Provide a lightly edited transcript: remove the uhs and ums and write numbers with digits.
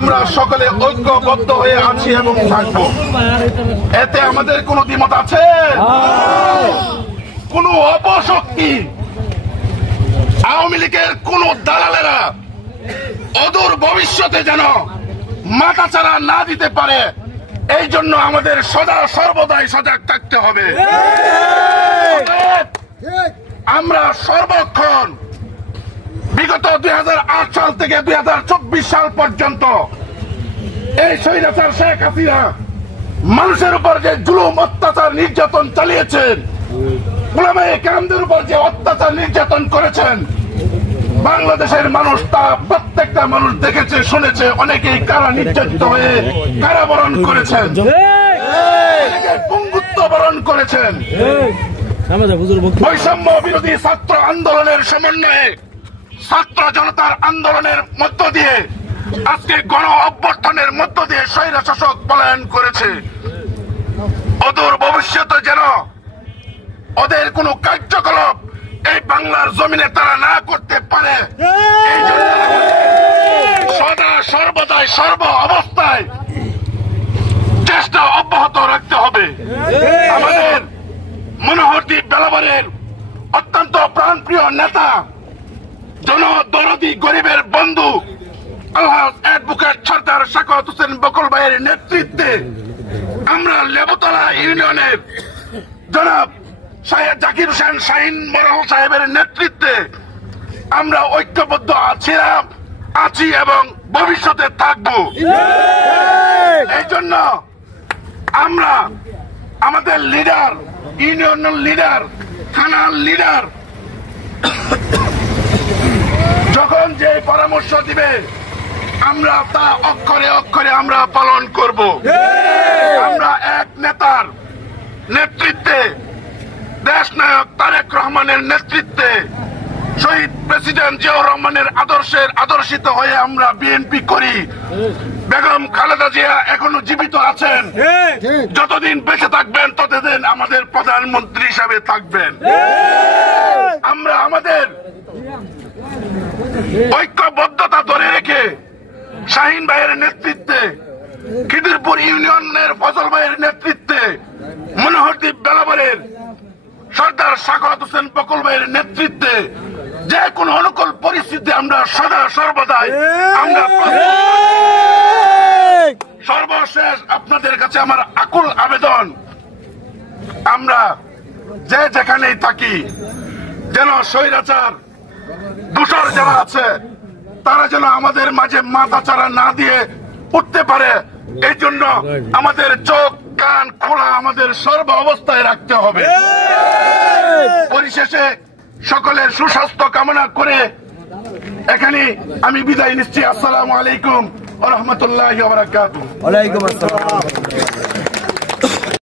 আমরা সকলে ঐক্যবদ্ধ হয়ে আছি এবং থাকবো। এতে আমাদের কোনো দ্বিমত আছে? কোন অপশক্তি, আওয়ামী লীগের কোন দালালেরা অদূর ভবিষ্যতে যেন মাথাচাড়া না দিতে পারে, এই জন্য আমাদের সদা সর্বদাই সজাগ থাকতে হবে। আমরা সর্বক্ষণ বিগত 2008 সাল থেকে 2024 সাল পর্যন্ত এই স্বৈরাচার শেখ হাসিনা মানুষের উপর যে জুলুম অত্যাচার নির্যাতন চালিয়েছেন, উলামায়ে কেরামদের উপর যে অত্যাচার নির্যাতন করেছেন, বাংলাদেশের মানুষ তা প্রত্যেকটা মানুষ দেখেছে, শুনেছে। অনেকেই কারা নির্যাতিত হয়ে কারাবরণ করেছেন, পঙ্গুত্ব বরণ করেছেন। বৈষম্য বিরোধী ছাত্র আন্দোলনের সমন্বয়ে ছাত্র জনতার আন্দোলনের মধ্য দিয়ে আজকে গণ অভ্যর্থনের মধ্য দিয়ে স্বৈরা শাসক পলায়ন করেছে। অদূর ভবিষ্যতে যেন ওদের কোন কার্যকলাপ এই বাংলার জমিনে তারা না করতে পারে, এই জন্য সদা সর্বদাই সর্ব অবস্থায় চেষ্টা অব্যাহত রাখতে হবে। আমাদের মনোহরদীপ বেলাবারের অত্যন্ত প্রাণপ্রিয় নেতা, জনদরদী গরিবের বন্ধু আলহাজ অ্যাডভোকেট সরদার শাখাওয়াত হোসেন বকুল ভাইয়ের নেতৃত্বে আমরা লেবুতলা ইউনিয়নের জনাব জাকির হোসেন শাহিন মরহল সাহেবের নেতৃত্বে আমরা ঐক্যবদ্ধ আছি এবং ভবিষ্যতে থাকব। এই জন্য আমরা আমাদের লিডার, ইউনিয়নের লিডার, থানার লিডার যখন যে পরামর্শ দিবে আমরা তা অক্ষরে অক্ষরে আমরা পালন করব। আমরা এক নেতার নেতৃত্বে, দেশ নায়ক তারেক রহমানের নেতৃত্বে, শহীদ প্রেসিডেন্ট জিয়াউর রহমানের আদর্শিত হয়ে আমরা বিএনপি করি। বেগম খালেদা জিয়া এখনো জীবিত আছেন, যতদিন বেঁচে থাকবেন ততদিন আমাদের প্রধানমন্ত্রী হিসাবে থাকবেন। আমরা আমাদের ঐক্যবদ্ধতা ধরে রেখে শাহিন ভাইয়ের নেতৃত্বে, খিদিরপুর ইউনিয়নের ফজল ভাইয়ের নেতৃত্বে, মনোহরদীপ বেলাবারের সরদার শাখাওয়াত হোসেন বকুল ভাইয়ের নেতৃত্বে যে কোন অনুকূল পরিস্থিতি আমরা সদা সর্বদাই আমরা। সর্বশেষ আপনাদের কাছে আমার আকুল আবেদন, আমরা যে যেখানেই থাকি যেন স্বৈরাচার দূষর যারা আছে তারা যেন আমাদের মাঝে মাথাচাড়া না দিয়ে উঠতে পারে, এই জন্য আমাদের চোখ কান খোলা আমাদের সর্ব অবস্থায় রাখতে হবে। পরিশেষে সকলের সুস্বাস্থ্য কামনা করে এখানে আমি বিদায় নিচ্ছি। আসসালামু আলাইকুম ওয়া রাহমাতুল্লাহি ওয়া বারাকাতুহু।